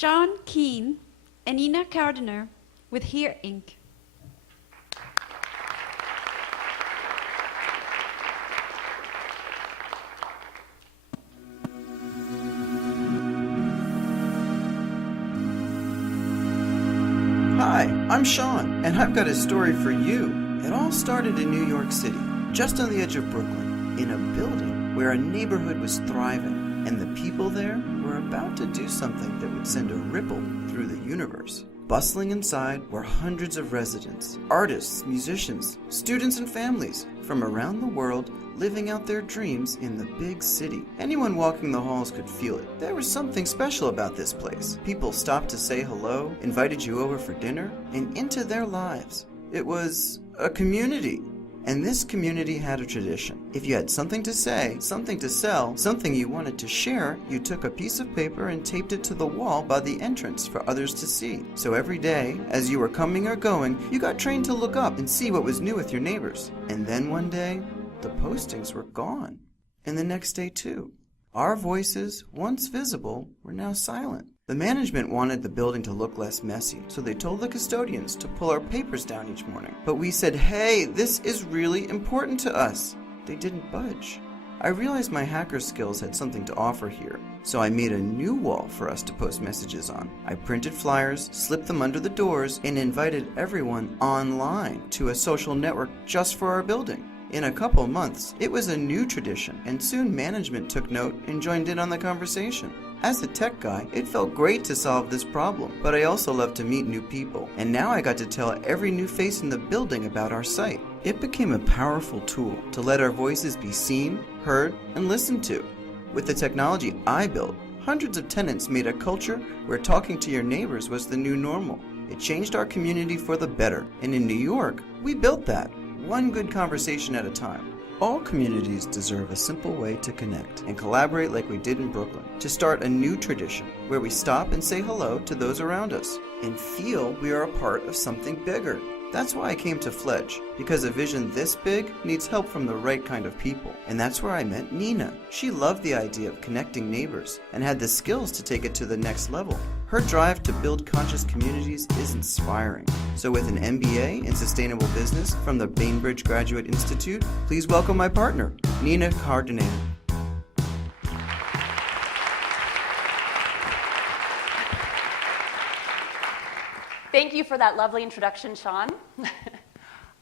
Sean Keane and Nina Cardiner with Here Inc. Hi, I'm Sean, and I've got a story for you. It all started in New York City, just on the edge of Brooklyn, in a building where a neighborhood was thriving, and the people there were about to do something that would send a ripple through the universe. Bustling inside were hundreds of residents, artists, musicians, students, and families from around the world living out their dreams in the big city. Anyone walking the halls could feel it. There was something special about this place. People stopped to say hello, invited you over for dinner, and into their lives. It was a community. And this community had a tradition. If you had something to say, something to sell, something you wanted to share, you took a piece of paper and taped it to the wall by the entrance for others to see. So every day, as you were coming or going, you got trained to look up and see what was new with your neighbors. And then one day, the postings were gone. And the next day too. Our voices, once visible, were now silent. The management wanted the building to look less messy, so they told the custodians to pull our papers down each morning. But we said, hey, this is really important to us. They didn't budge. I realized my hacker skills had something to offer here, so I made a new wall for us to post messages on. I printed flyers, slipped them under the doors, and invited everyone online to a social network just for our building. In a couple months, it was a new tradition, and soon management took note and joined in on the conversation. As a tech guy, it felt great to solve this problem, but I also love to meet new people, and now I got to tell every new face in the building about our site. It became a powerful tool to let our voices be seen, heard, and listened to. With the technology I built, hundreds of tenants made a culture where talking to your neighbors was the new normal. It changed our community for the better, and in New York, we built that, one good conversation at a time. All communities deserve a simple way to connect and collaborate like we did in Brooklyn, to start a new tradition where we stop and say hello to those around us and feel we are a part of something bigger. That's why I came to Fledge, because a vision this big needs help from the right kind of people. And that's where I met Nina. She loved the idea of connecting neighbors and had the skills to take it to the next level. Her drive to build conscious communities is inspiring. So with an MBA in Sustainable Business from the Bainbridge Graduate Institute, please welcome my partner, Nina Cardiner. Thank you for that lovely introduction, Sean.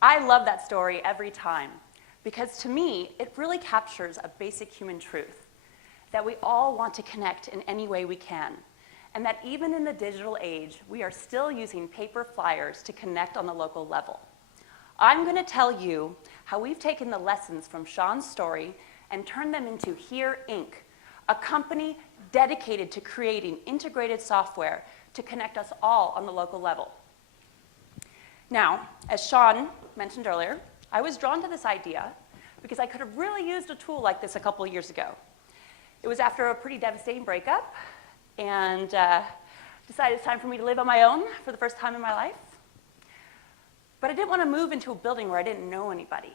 I love that story every time because to me, it really captures a basic human truth, that we all want to connect in any way we can, and that even in the digital age, we are still using paper flyers to connect on the local level. I'm going to tell you how we've taken the lessons from Sean's story and turned them into Here Inc., a company dedicated to creating integrated software to connect us all on the local level. Now, as Sean mentioned earlier, I was drawn to this idea because I could have really used a tool like this a couple of years ago. It was after a pretty devastating breakup, and decided it's time for me to live on my own for the first time in my life. But I didn't want to move into a building where I didn't know anybody.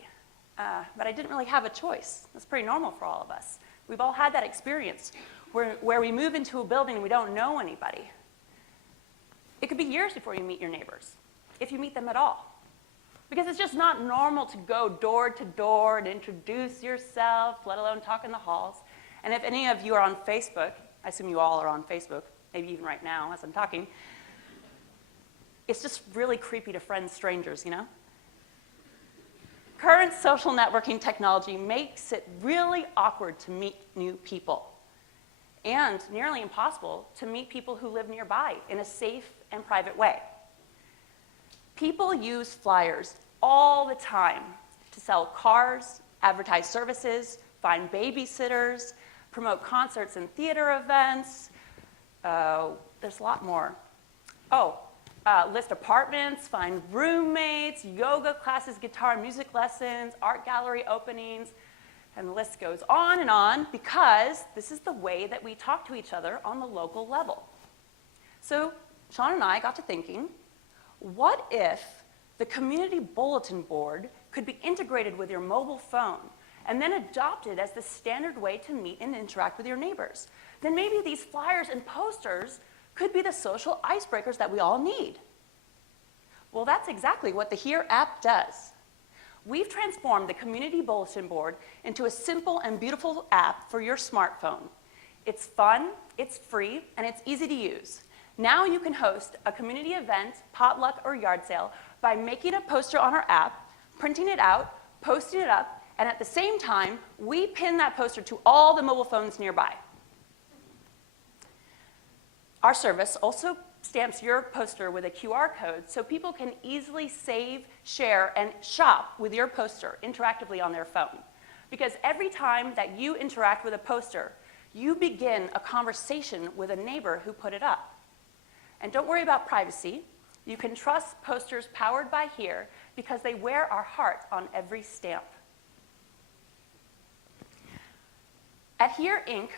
But I didn't really have a choice. That's pretty normal for all of us. We've all had that experience where we move into a building and we don't know anybody. It could be years before you meet your neighbors, if you meet them at all. Because it's just not normal to go door to door and introduce yourself, let alone talk in the halls. And if any of you are on Facebook, I assume you all are on Facebook, maybe even right now as I'm talking, it's just really creepy to friend strangers, you know? Current social networking technology makes it really awkward to meet new people, and nearly impossible to meet people who live nearby in a safe and private way. People use flyers all the time to sell cars, advertise services, find babysitters, promote concerts and theater events. There's a lot more. List apartments, find roommates, yoga classes, guitar and music lessons, art gallery openings, and the list goes on because this is the way that we talk to each other on the local level. So Sean and I got to thinking, what if the community bulletin board could be integrated with your mobile phone and then adopted as the standard way to meet and interact with your neighbors? Then maybe these flyers and posters could be the social icebreakers that we all need. Well, that's exactly what the Here app does. We've transformed the community bulletin board into a simple and beautiful app for your smartphone. It's fun, it's free, and it's easy to use. Now you can host a community event, potluck, or yard sale by making a poster on our app, printing it out, posting it up, and at the same time, we pin that poster to all the mobile phones nearby. Our service also stamps your poster with a QR code so people can easily save, share, and shop with your poster interactively on their phone. Because every time that you interact with a poster, you begin a conversation with a neighbor who put it up. And don't worry about privacy. You can trust posters powered by Here because they wear our heart on every stamp. At Here Inc.,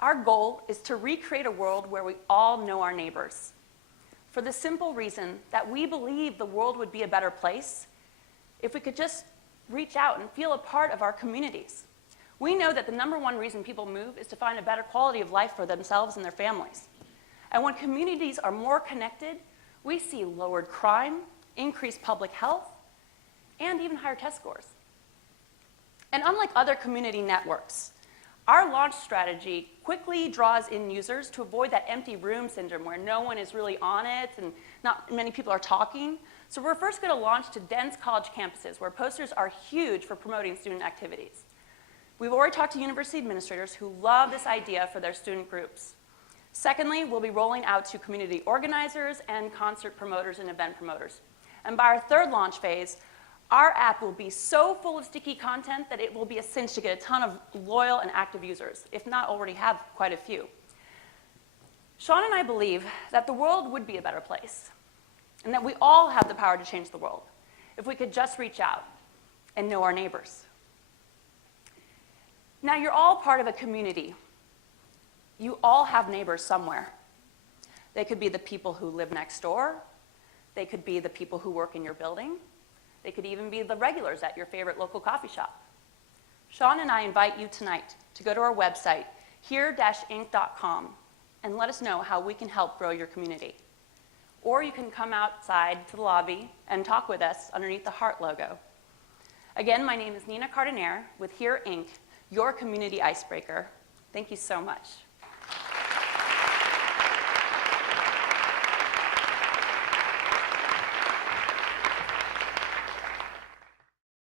our goal is to recreate a world where we all know our neighbors. For the simple reason that we believe the world would be a better place if we could just reach out and feel a part of our communities. We know that the #1 reason people move is to find a better quality of life for themselves and their families. And when communities are more connected, we see lowered crime, increased public health, and even higher test scores. And unlike other community networks, our launch strategy quickly draws in users to avoid that empty room syndrome where no one is really on it and not many people are talking. So we're first going to launch to dense college campuses where posters are huge for promoting student activities. We've already talked to university administrators who love this idea for their student groups. Secondly, we'll be rolling out to community organizers and concert promoters and event promoters. And by our third launch phase, our app will be so full of sticky content that it will be a cinch to get a ton of loyal and active users, if not already have quite a few. Sean and I believe that the world would be a better place, and that we all have the power to change the world if we could just reach out and know our neighbors. Now, you're all part of a community. You all have neighbors somewhere. They could be the people who live next door. They could be the people who work in your building. They could even be the regulars at your favorite local coffee shop. Sean and I invite you tonight to go to our website, here-inc.com, and let us know how we can help grow your community. Or you can come outside to the lobby and talk with us underneath the heart logo. Again, my name is Nina Cardinere with Here Inc., your community icebreaker. Thank you so much.